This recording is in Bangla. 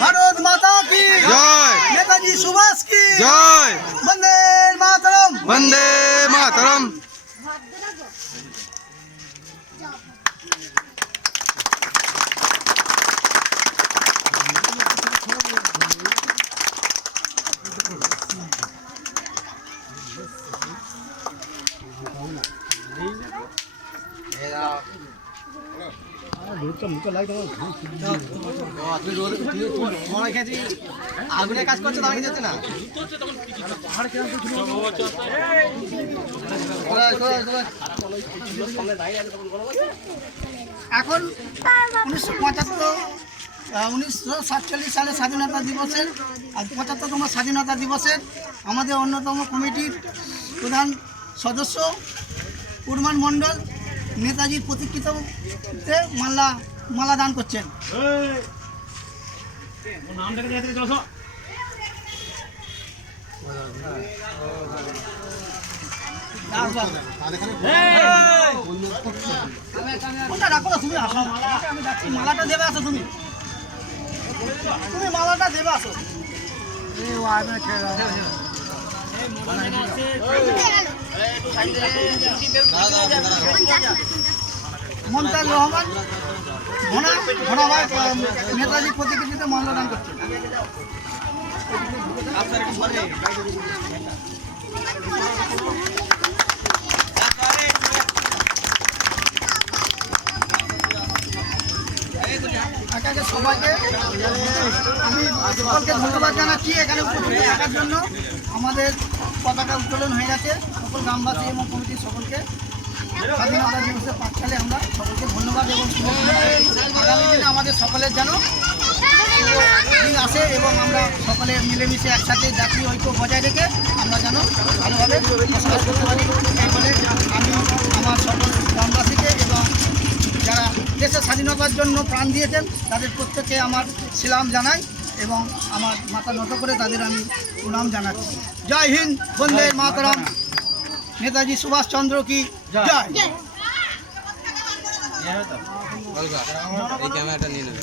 ভারত মাতা কি জয়। নেতাজি সুভাষ কি জয়। বন্দে মাতরম। বন্দে মাতরম। আগুনে কাজ করছো দাঁড়িয়ে যাচ্ছে না। এখন 1947 সালে স্বাধীনতা দিবসের আর 75তম স্বাধীনতা দিবসের আমাদের অন্যতম কমিটির প্রধান সদস্য উর্মান মণ্ডল নেতাজির প্রতিকৃতিতে মালা দান করছেন। মালাটা দেবে আসো, তুমি মালাটা দেবে আসো। মমতাজ রহমান ঘোড়া ভাই নেতাজি প্রতিকৃতিতে মাল্যদান করছেন। সবাইকে আমি সকলকে ধন্যবাদ জানাচ্ছি এখানে উপস্থিত থাকার জন্য। আমাদের পতাকা উত্তোলন হয়ে গেছে। সকল গ্রামবাসী এবং কমিটির সকলকে স্বাধীনতা দিবসের পাঠশালে আমরা সকলকে ধন্যবাদ এবং আগামী দিনে আমাদের সকলের যেন দিন আসে এবং আমরা সকলে মিলেমিশে একসাথে জাতীয় ঐক্য বজায় রেখে আমরা যেন ভালোভাবে বসবাস করতে পারি। এই বলে আমি আমার সকল গ্রামবাসীকে এবং যারা দেশের স্বাধীনতার জন্য প্রাণ দিয়েছেন তাদের প্রত্যেককে আমার সালাম জানাই এবং আমার মাথা নত করে তাদের আমি প্রণাম জানাচ্ছি। জয় হিন্দ, বন্দে মাতরম, নেতাজি সুভাষচন্দ্র কি জয়। এই ক্যামেরাটা নিয়ে নেবে।